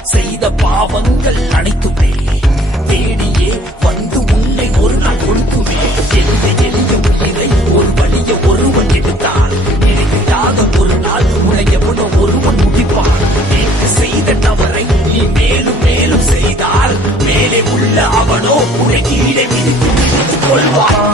செய்த பாவங்கள் அனைத்துமே தேடியே வந்து உன்னை ஒரு நாள் கொடுக்குமே. எளிய எளிய உயிரை ஒரு வழிய ஒருவன் எடுத்தால் நினைக்காத ஒரு நாள் உன்னை எவனோ ஒருவன் முடிப்பான். நேற்று செய்த தவறை நீ மேலும் மேலும் செய்தால் மேலே உள்ள அவனோ உன்னை கீழே மிதித்து கொள்வான்.